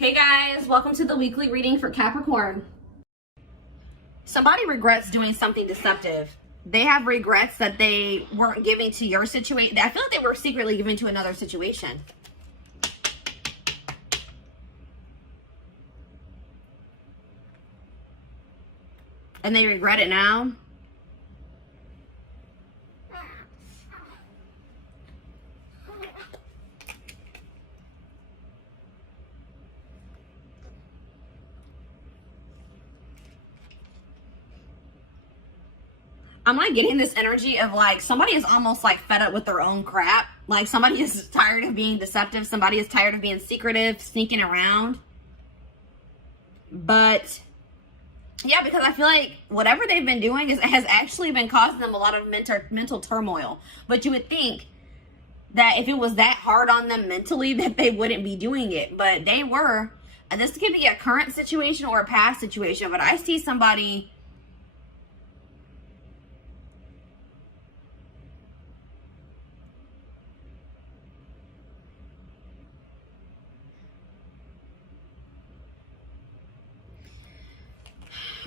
Hey guys, welcome to the weekly reading for Capricorn. Somebody regrets doing something deceptive. They have regrets that they weren't giving to your situation. I feel like they were secretly giving to another situation. And they regret it now. I'm like getting this energy of like somebody is almost like fed up with their own crap. Like somebody is tired of being deceptive. Somebody is tired of being secretive, sneaking around. But yeah, because I feel like whatever they've been doing has actually been causing them a lot of mental turmoil. But you would think that if it was that hard on them mentally that they wouldn't be doing it. But they were. And this could be a current situation or a past situation. But I see somebody...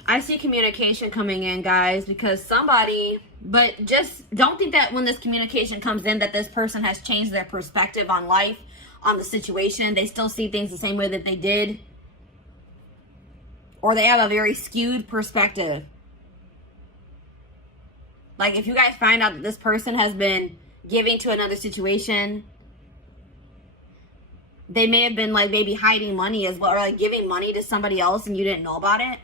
I see communication coming in, guys, because somebody, but just don't think that when this communication comes in that this person has changed their perspective on life, on the situation. They still see things the same way that they did. Or they have a very skewed perspective. Like if you guys find out that this person has been giving to another situation, they may have been like maybe hiding money as well, or like giving money to somebody else and you didn't know about it.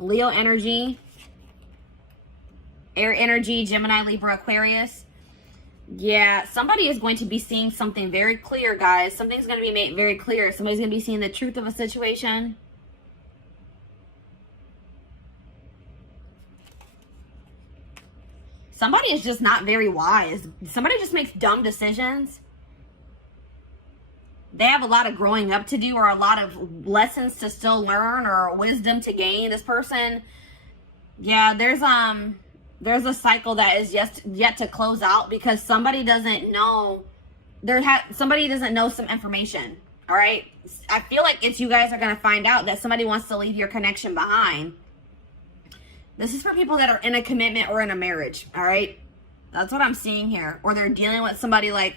Leo energy, air energy, Gemini, Libra, Aquarius. Yeah, somebody is going to be seeing something very clear, guys. Something's going to be made very clear. Somebody's going to be seeing the truth of a situation. Somebody is just not very wise. Somebody just makes dumb decisions. They have a lot of growing up to do or a lot of lessons to still learn or wisdom to gain. This person, yeah, there's a cycle that is yet to close out because somebody doesn't know, somebody doesn't know some information, all right? I feel like it's you guys are going to find out that somebody wants to leave your connection behind. This is for people that are in a commitment or in a marriage, all right? That's what I'm seeing here. Or they're dealing with somebody like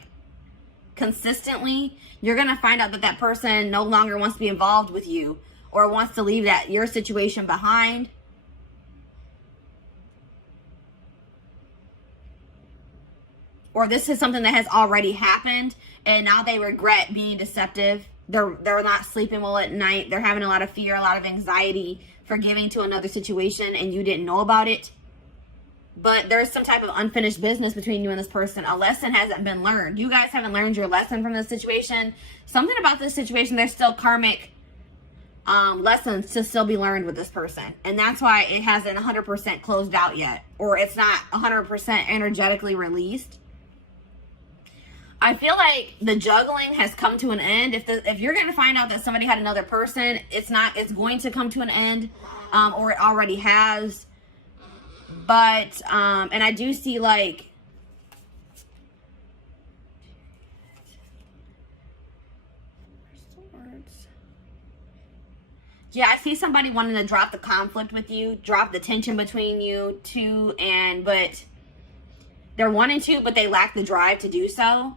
consistently. You're going to find out that that person no longer wants to be involved with you or wants to leave your situation behind. Or this is something that has already happened and now they regret being deceptive. They're not sleeping well at night. They're having a lot of fear, a lot of anxiety for giving to another situation and you didn't know about it. But there's some type of unfinished business between you and this person. A lesson hasn't been learned. You guys haven't learned your lesson from this situation. Something about this situation, there's still karmic lessons to still be learned with this person. And that's why it hasn't 100% closed out yet. Or it's not 100% energetically released. I feel like the juggling has come to an end. If you're going to find out that somebody had another person, it's going to come to an end. Or it already has. But, and I do see like, yeah, I see somebody wanting to drop the conflict with you, drop the tension between you two, but they're wanting to, but they lack the drive to do so.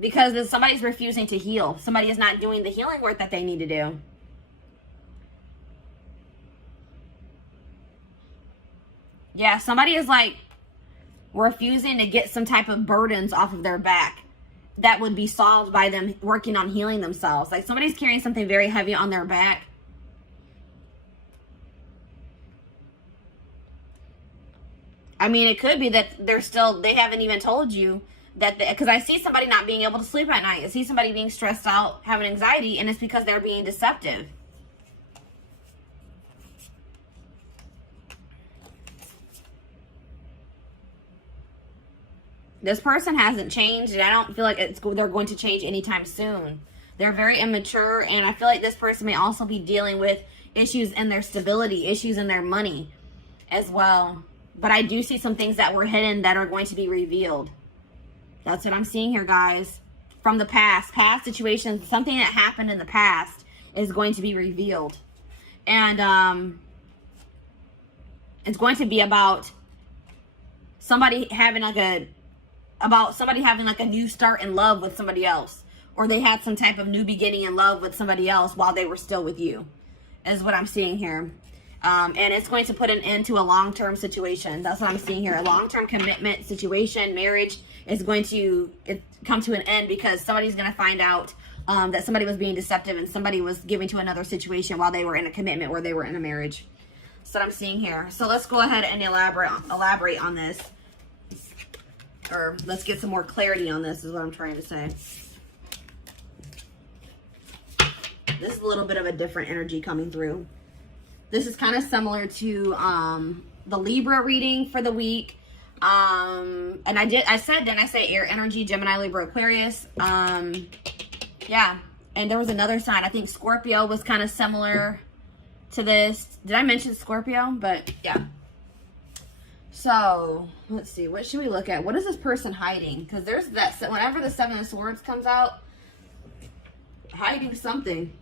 Because somebody's refusing to heal. Somebody is not doing the healing work that they need to do. Yeah, somebody is like refusing to get some type of burdens off of their back that would be solved by them working on healing themselves. Like somebody's carrying something very heavy on their back. I mean, it could be that they haven't even told you that, because I see somebody not being able to sleep at night. I see somebody being stressed out, having anxiety, and it's because they're being deceptive. This person hasn't changed, and I don't feel like they're going to change anytime soon. They're very immature, and I feel like this person may also be dealing with issues in their stability, issues in their money as well. But I do see some things that were hidden that are going to be revealed. That's what I'm seeing here, guys. From the past situations, something that happened in the past is going to be revealed. And it's going to be about somebody having like a new start in love with somebody else. Or they had some type of new beginning in love with somebody else while they were still with you, is what I'm seeing here. And it's going to put an end to a long-term situation. That's what I'm seeing here. A long-term commitment situation, marriage is going to come to an end because somebody's going to find out that somebody was being deceptive and somebody was giving to another situation while they were in a commitment or they were in a marriage. That's what I'm seeing here. So let's go ahead and elaborate on this. Or let's get some more clarity on this is what I'm trying to say. This is a little bit of a different energy coming through. This is kind of similar to the Libra reading for the week. And I said air energy, Gemini, Libra, Aquarius. Yeah. And there was another sign. I think Scorpio was kind of similar to this. Did I mention Scorpio? But yeah. So let's see. What should we look at? What is this person hiding? Because there's that, whenever the Seven of Swords comes out, hiding something.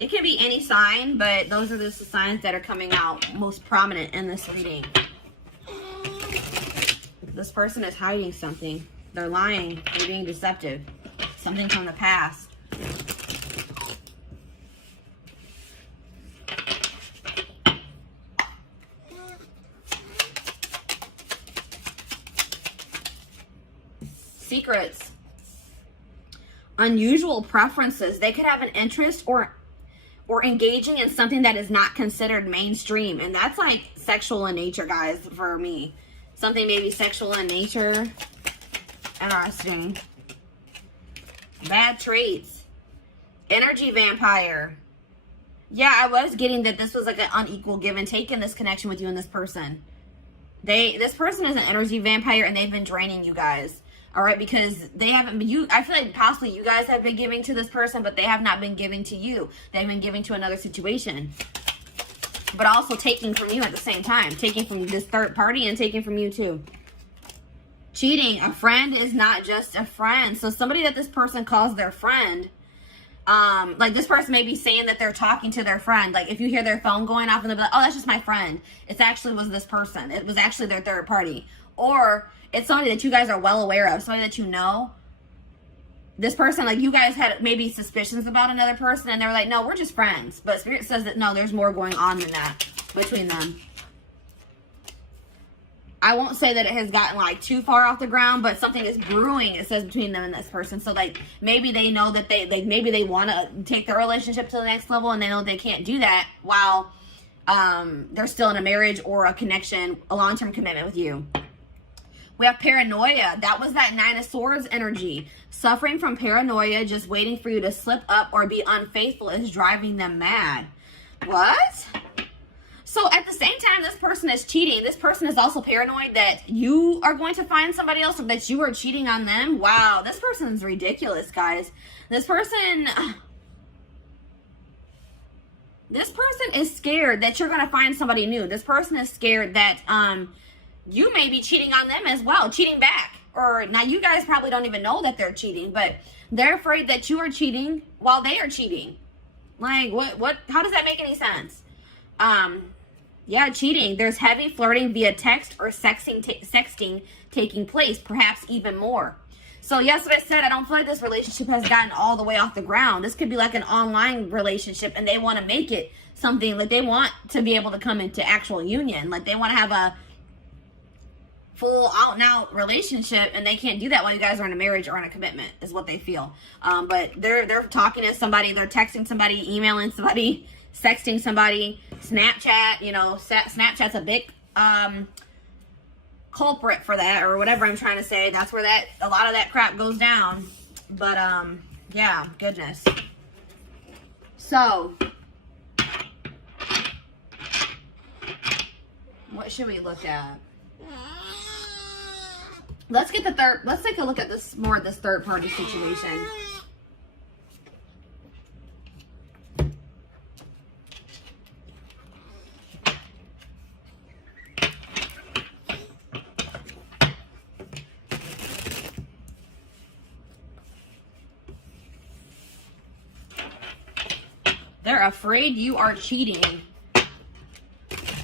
It can be any sign, but those are just the signs that are coming out most prominent in this reading. This person is hiding something. They're lying. They're being deceptive. Something from the past. Secrets. Unusual preferences. They could have an interest or engaging in something that is not considered mainstream. And that's like sexual in nature, guys, for me. Something maybe sexual in nature. Interesting. Bad traits. Energy vampire. Yeah, I was getting that this was like an unequal give and take in this connection with you and this person. This person is an energy vampire and they've been draining you guys. All right, because they haven't been, I feel like possibly you guys have been giving to this person, but they have not been giving to you. They've been giving to another situation. But also taking from you at the same time. Taking from this third party and taking from you too. Cheating. A friend is not just a friend. So somebody that this person calls their friend, like this person may be saying that they're talking to their friend. Like if you hear their phone going off and they'll be like, oh, that's just my friend. It actually was this person. It was actually their third party. Or it's somebody that you guys are well aware of, somebody that you know. This person, like you guys had maybe suspicions about another person and they were like, no, we're just friends. But Spirit says that no, there's more going on than that between them. I won't say that it has gotten like too far off the ground, but something is brewing, it says, between them and this person. So like maybe they know that maybe they want to take their relationship to the next level and they know they can't do that while they're still in a marriage or a connection, a long-term commitment with you. We have paranoia. That was that Nine of Swords energy. Suffering from paranoia, just waiting for you to slip up or be unfaithful is driving them mad. What? So at the same time, this person is cheating. This person is also paranoid that you are going to find somebody else or that you are cheating on them. Wow, this person is ridiculous, guys. This person is scared that you're going to find somebody new. This person is scared that you may be cheating on them as well, cheating back. Or now you guys probably don't even know that they're cheating, but they're afraid that you are cheating while they are cheating. Like what how does that make any sense? Yeah, cheating. There's heavy flirting via text or sexting taking place, perhaps even more. So yes, what I said, I don't feel like this relationship has gotten all the way off the ground. This could be like an online relationship and they want to make it something like they want to be able to come into actual union. Like they want to have a full out and out relationship and they can't do that while you guys are in a marriage or in a commitment is what they feel. But they're talking to somebody, they're texting somebody, emailing somebody, sexting somebody, Snapchat, you know, Snapchat's a big culprit for that or whatever I'm trying to say. That's where a lot of that crap goes down. But yeah, goodness. So What should we look at? Let's get the third. Let's take a look at this more of this third party situation. They're afraid you are cheating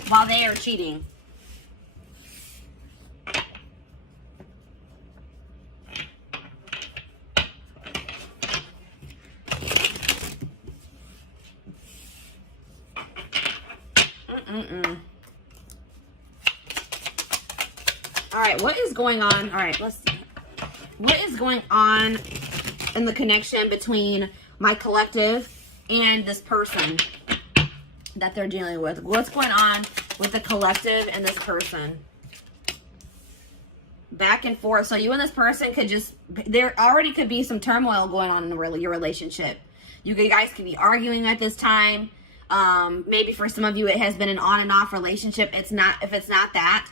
while they are cheating. All right, what is going on? All right, let's see. What is going on in the connection between my collective and this person that they're dealing with? What's going on with the collective and this person? Back and forth. So you and this person could just, there already could be some turmoil going on in your relationship. You guys could be arguing at this time. Maybe for some of you, it has been an on and off relationship. It's not, if it's not that,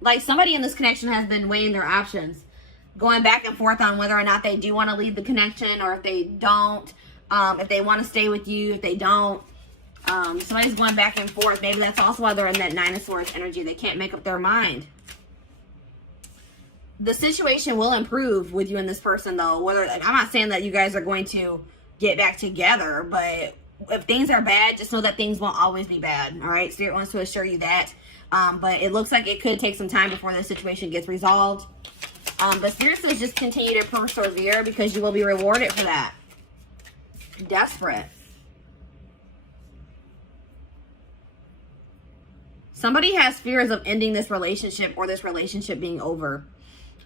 like somebody in this connection has been weighing their options, going back and forth on whether or not they do want to leave the connection, or if they don't, if they want to stay with you, if they don't. Somebody's going back and forth. Maybe that's also why they're in that Nine of Swords energy. They can't make up their mind. The situation will improve with you and this person, though. Whether, I'm not saying that you guys are going to get back together, but if things are bad, just know that things won't always be bad. All right, Spirit wants to assure you that. But it looks like it could take some time before the situation gets resolved. But Spirit says just continue to persevere, because you will be rewarded for that. Desperate. Somebody has fears of ending this relationship, or this relationship being over.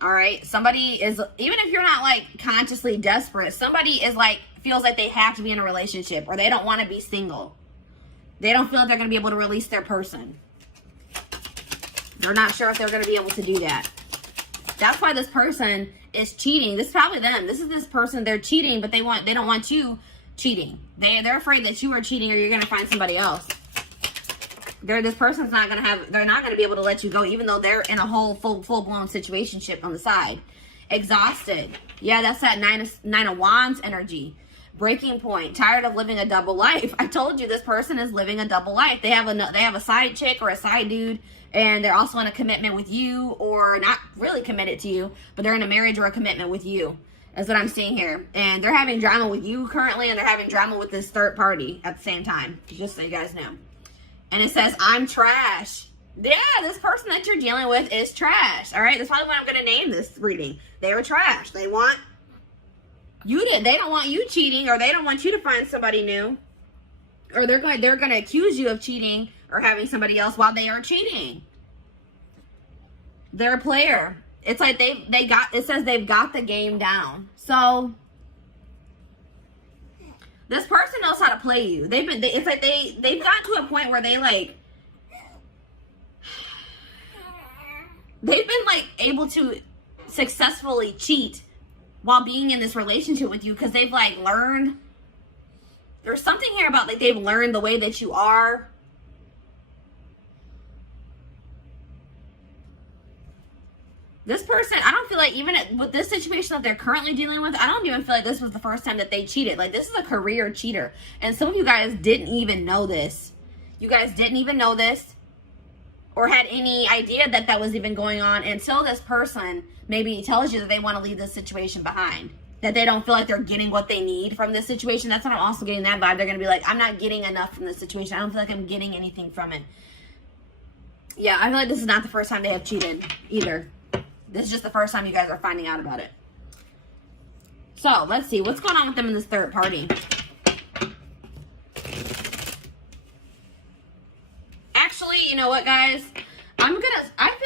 All right. Somebody is, even if you're not like consciously desperate, somebody is like, feels like they have to be in a relationship, or they don't want to be single. They don't feel like they're going to be able to release their person. They're not sure if they're going to be able to do that. That's why this person is cheating. This is probably them. This is this person. They're cheating, but they don't want you cheating. They're afraid that you are cheating, or you're going to find somebody else. This person's not going to have, they're not going to be able to let you go, even though they're in a whole full-blown situationship on the side. Exhausted. Yeah, that's that Nine of Wands energy. Breaking point. Tired of living a double life. I told you this person is living a double life. They have a side chick or a side dude, and they're also in a commitment with you, or not really committed to you, but they're in a marriage or a commitment with you. That's what I'm seeing here. And they're having drama with you currently, and they're having drama with this third party at the same time. Just so you guys know. And it says, I'm trash. Yeah, this person that you're dealing with is trash. All right, that's probably what I'm going to name this reading. They are trash. They want you to, they don't want you cheating, or they don't want you to find somebody new. Or they're going to accuse you of cheating or having somebody else while they are cheating. They're a player. It's like it says they've got the game down. So this person knows how to play you. It's like they've gotten to a point where they've been like able to successfully cheat while being in this relationship with you, because they've like learned. There's something here about like they've learned the way that you are. This person, I don't feel like, even with this situation that they're currently dealing with, I don't even feel like this was the first time that they cheated. Like, this is a career cheater. And some of you guys didn't even know this. You guys didn't even know this, or had any idea that that was even going on, until this person maybe tells you that they want to leave this situation behind. That they don't feel like they're getting what they need from this situation. That's what I'm also getting that vibe. They're going to be like, I'm not getting enough from this situation. I don't feel like I'm getting anything from it. Yeah, I feel like this is not the first time they have cheated either. This is just the first time you guys are finding out about it. So, let's see. What's going on with them in this third party? Actually, you know what, guys? I feel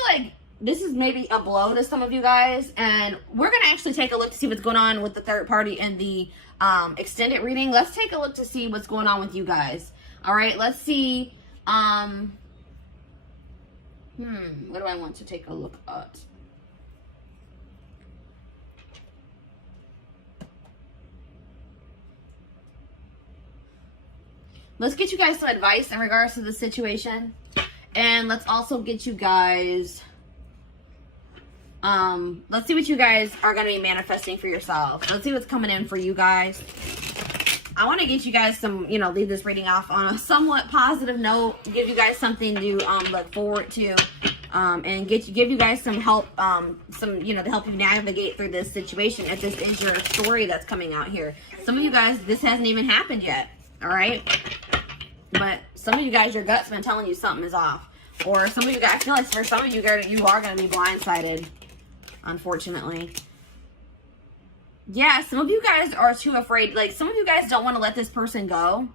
like this is maybe a blow to some of you guys. And we're going to actually take a look to see what's going on with the third party in the extended reading. Let's take a look to see what's going on with you guys. All right, let's see. What do I want to take a look at? Let's get you guys some advice in regards to the situation. And let's also get you guys, let's see what you guys are going to be manifesting for yourself. Let's see what's coming in for you guys. I want to get you guys some, you know, leave this reading off on a somewhat positive note, give you guys something to look forward to, and give you guys some help, you know, to help you navigate through this situation if this is your story that's coming out here. Some of you guys, this hasn't even happened yet, all right? But some of you guys, your gut's been telling you something is off. Or some of you guys, I feel like for some of you guys, you are going to be blindsided, unfortunately. Yeah, some of you guys are too afraid. Like, some of you guys don't want to let this person go.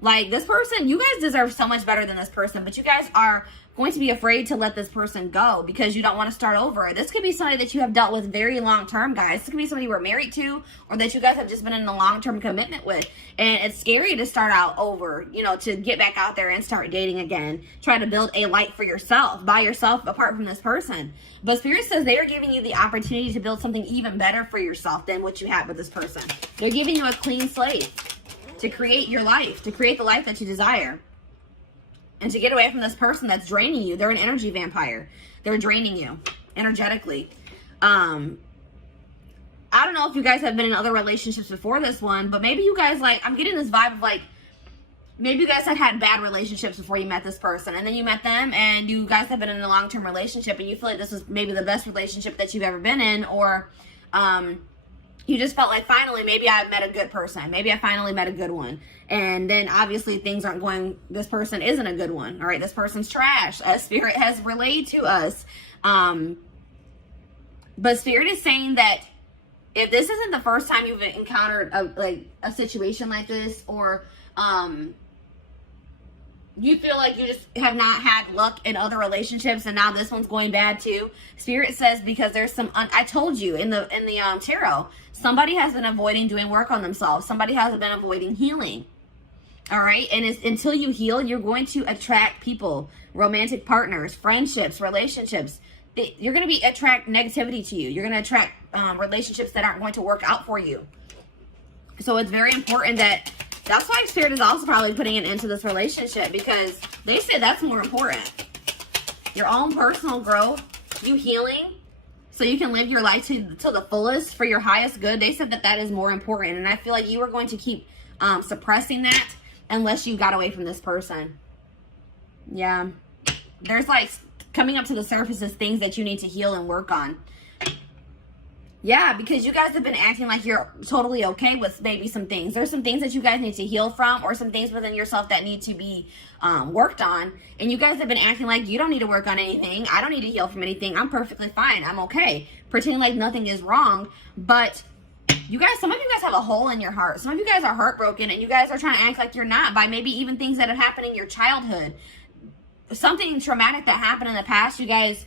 Like, this person, you guys deserve so much better than this person, but you guys are going to be afraid to let this person go because you don't want to start over. This could be somebody that you have dealt with very long term, guys. This could be somebody you were married to or that you guys have just been in a long-term commitment with. And it's scary to start out over, you know, to get back out there and start dating again. Try to build a life for yourself, by yourself, apart from this person. But Spirit says they are giving you the opportunity to build something even better for yourself than what you had with this person. They're giving you a clean slate to create your life, to create the life that you desire. And to get away from this person that's draining you. They're an energy vampire. They're draining you energetically. I don't know if you guys have been in other relationships before this one, but maybe you guys, like, I'm getting this vibe of, like, maybe you guys have had bad relationships before you met this person. And then you met them and you guys have been in a long-term relationship and you feel like this was maybe the best relationship that you've ever been in. Or you just felt like, finally, maybe I met a good person. Maybe I finally met a good one. And then obviously things aren't going, this person isn't a good one. All right, this person's trash, as Spirit has relayed to us. But Spirit is saying that if this isn't the first time you've encountered a situation like this, or you feel like you just have not had luck in other relationships and now this one's going bad too, Spirit says because there's some, I told you in the tarot, somebody has been avoiding doing work on themselves. Somebody has been avoiding healing. All right. And it's, until you heal, you're going to attract people, romantic partners, friendships, relationships. You're going to attract negativity to you. You're going to attract relationships that aren't going to work out for you. So it's very important that's why Spirit is also probably putting an end to this relationship, because they say that's more important. Your own personal growth, you healing, so you can live your life to the fullest for your highest good. They said that is more important. And I feel like you are going to keep suppressing that unless you got away from this person. Yeah. There's like coming up to the surface is things that you need to heal and work on. Yeah, because you guys have been acting like you're totally okay with maybe some things. There's some things that you guys need to heal from, or some things within yourself that need to be worked on. And you guys have been acting like you don't need to work on anything. I don't need to heal from anything. I'm perfectly fine. I'm okay. Pretending like nothing is wrong. But you guys, some of you guys have a hole in your heart. Some of you guys are heartbroken and you guys are trying to act like you're not by maybe even things that have happened in your childhood. Something traumatic that happened in the past, you guys,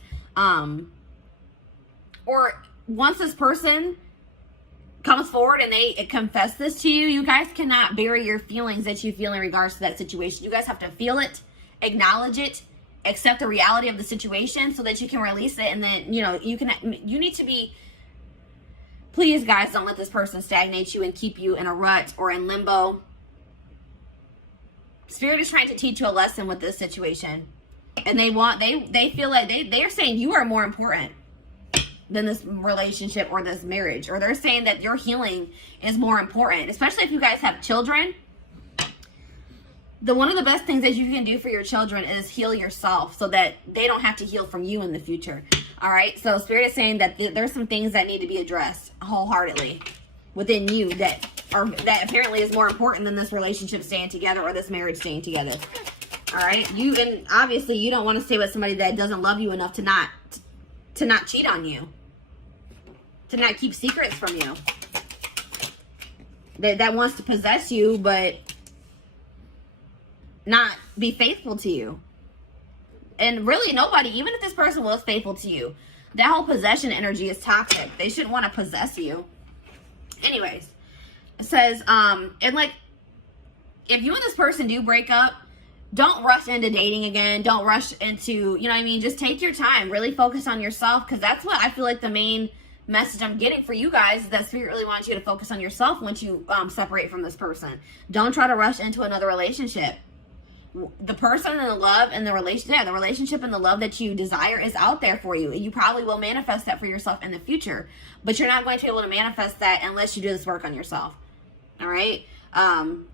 or once this person comes forward and they confess this to you, you guys cannot bury your feelings that you feel in regards to that situation. You guys have to feel it, acknowledge it, accept the reality of the situation so that you can release it. And then, you need to be, please guys, don't let this person stagnate you and keep you in a rut or in limbo. Spirit is trying to teach you a lesson with this situation. And they feel like they are saying you are more important than this relationship or this marriage. Or they're saying that your healing is more important, especially if you guys have children. One of the best things that you can do for your children is heal yourself so that they don't have to heal from you in the future. All right. So Spirit is saying that there's some things that need to be addressed wholeheartedly within you that apparently is more important than this relationship staying together or this marriage staying together. All right. And obviously you don't want to stay with somebody that doesn't love you enough to not cheat on you, to not keep secrets from you, that wants to possess you but not be faithful to you. And really nobody, even if this person was faithful to you, that whole possession energy is toxic. They shouldn't want to possess you. Anyways, it says, and like, if you and this person do break up, don't rush into dating again. Don't rush into, just take your time. Really focus on yourself, because that's what I feel like the main message I'm getting for you guys is that Spirit really wants you to focus on yourself once you separate from this person. Don't try to rush into another relationship. the person and the love and the relationship, the relationship and the love that you desire is out there for you. You probably will manifest that for yourself in the future, but you're not going to be able to manifest that unless you do this work on yourself. All right.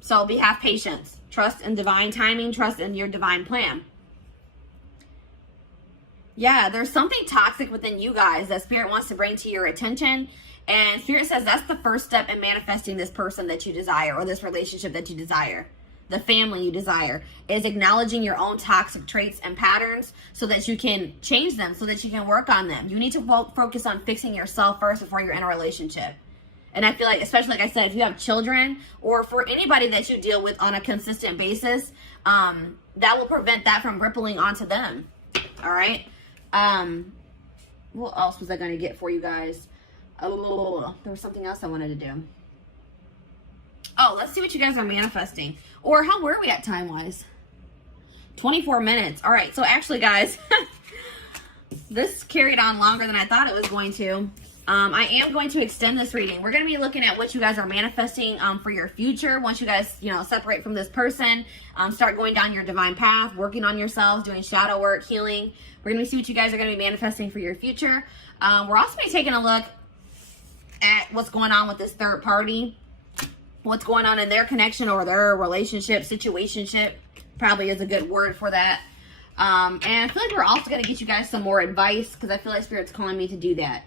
So have patience, trust in divine timing, trust in your divine plan. Yeah, there's something toxic within you guys that Spirit wants to bring to your attention. And Spirit says that's the first step in manifesting this person that you desire, or this relationship that you desire, the family you desire, is acknowledging your own toxic traits and patterns so that you can change them, so that you can work on them. You need to focus on fixing yourself first before you're in a relationship. And I feel like, especially like I said, if you have children, or for anybody that you deal with on a consistent basis, that will prevent that from rippling onto them. All right. What else was I going to get for you guys? Oh, there was something else I wanted to do. Oh, let's see what you guys are manifesting. Or how were we at time-wise? 24 minutes. All right. So actually, guys, this carried on longer than I thought it was going to. I am going to extend this reading. We're going to be looking at what you guys are manifesting for your future. Once you guys, separate from this person, start going down your divine path, working on yourselves, doing shadow work, healing. We're going to see what you guys are going to be manifesting for your future. We're also going to be taking a look at what's going on with this third party, what's going on in their connection or their relationship, situationship, probably is a good word for that. And I feel like we're also going to get you guys some more advice, because I feel like Spirit's calling me to do that.